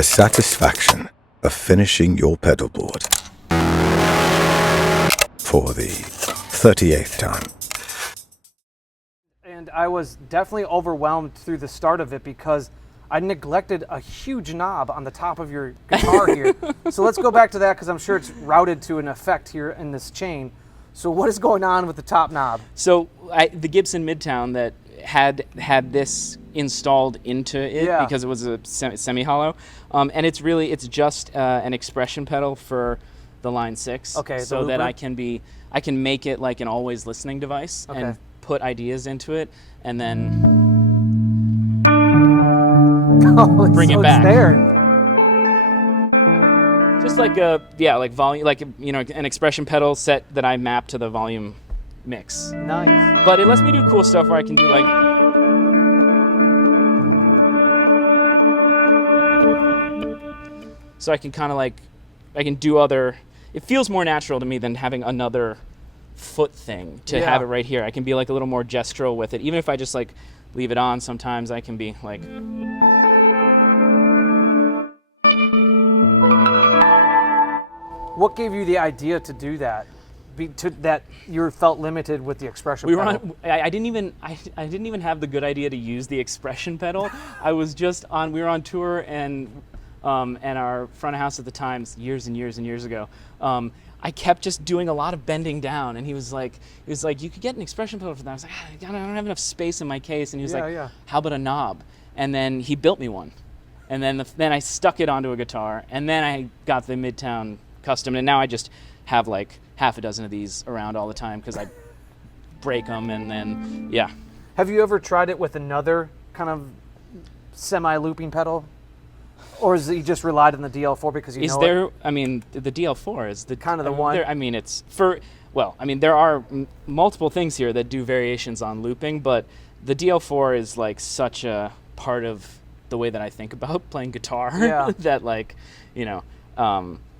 the satisfaction of finishing your pedal board for the 38th time. And I was definitely overwhelmed through the start of it because I neglected a huge knob on the top of your guitar here. So let's go back to that because I'm sure it's routed to an effect here in this chain. So what is going on with the top knob? So the Gibson Midtown that had this installed into it because it was a semi-hollow, and it's just an expression pedal for the Line 6. Okay. So that I can make it like an always listening device and put ideas into it, and then bring it back. It's there. Just like volume, like an expression pedal set that I map to the volume mix. Nice. But it lets me do cool stuff where I can do like. So I can kind of I can do other. It feels more natural to me than having another foot thing to have it right here. I can be like a little more gestural with it, even if I just like leave it on. Sometimes I can be like. What gave you the idea to do that? That you felt limited with the expression pedal? I didn't even have the good idea to use the expression pedal. I was just on. We were on tour and our front of house at the time, years and years and years ago. I kept just doing a lot of bending down, and he was like, you could get an expression pedal for that. I was like, I don't have enough space in my case, and he was how about a knob? And then he built me one, and then I stuck it onto a guitar, and then I got the Midtown Custom, and now I just have like half a dozen of these around all the time because I break them, and then Have you ever tried it with another kind of semi-looping pedal? Or is it you just relied on the DL4 because you know it? I mean, the DL4 is the kind of the one. I mean, it's for. Well, I mean, there are multiple things here that do variations on looping, but the DL4 is like such a part of the way that I think about playing guitar that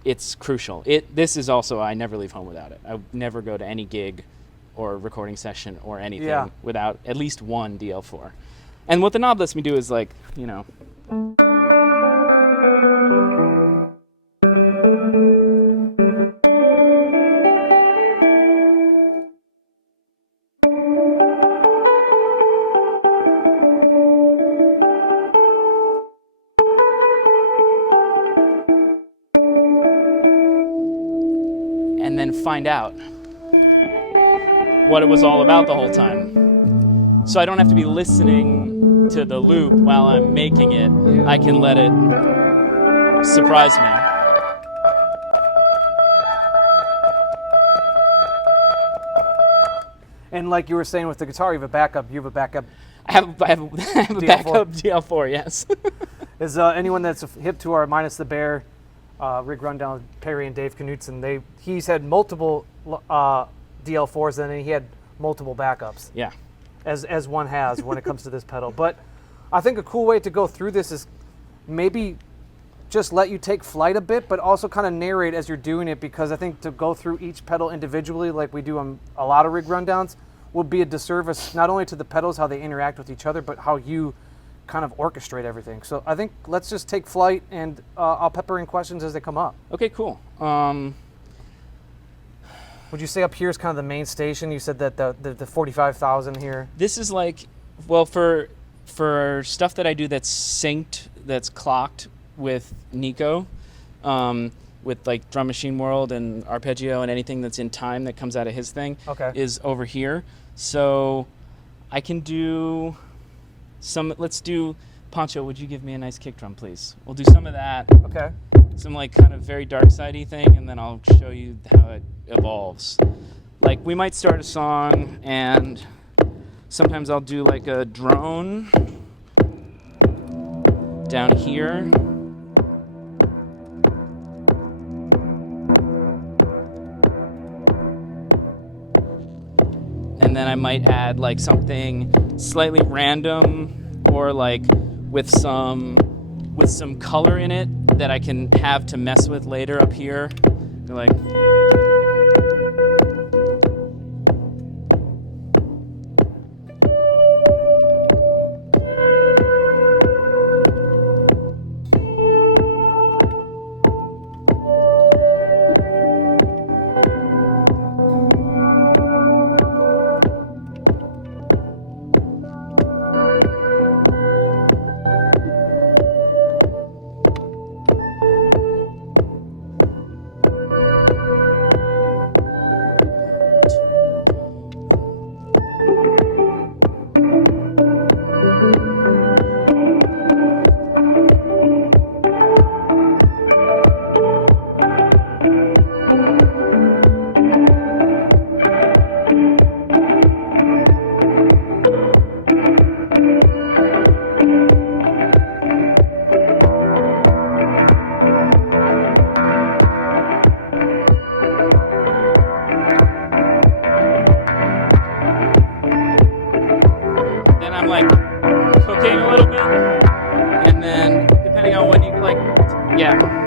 it's crucial. This is also I never leave home without it. I never go to any gig or recording session or anything without at least one DL4. And what the knob lets me do is and then find out what it was all about the whole time. So I don't have to be listening to the loop while I'm making it. I can let it surprise me. And like you were saying with the guitar, you have a backup. I have a backup DL4, yes. Is anyone that's hip to our Minus the Bear rig rundown, Perry and Dave Knutson, he's had multiple DL4s and then he had multiple backups. Yeah. As one has when it comes to this pedal. But I think a cool way to go through this is maybe just let you take flight a bit, but also kind of narrate as you're doing it, because I think to go through each pedal individually like we do on a lot of rig rundowns would be a disservice not only to the pedals, how they interact with each other, but how you kind of orchestrate everything. So I think let's just take flight, and I'll pepper in questions as they come up. Okay, cool. Would you say up here is kind of the main station? You said that the 45,000 here. This is like, well, for stuff that I do that's synced, that's clocked with Nico, with like Drum Machine World and Arpeggio and anything that's in time that comes out of his thing, is over here. So I can do some. Let's do Pancho. Would you give me a nice kick drum, please? We'll do some of that. Okay. Some like kind of very Darkside-y thing, and then I'll show you how it evolves. Like we might start a song, and sometimes I'll do like a drone down here. And then I might add like something slightly random, or like with some color in it that I can have to mess with later up here. Like, like cooking a little bit, and then depending on what you like, yeah.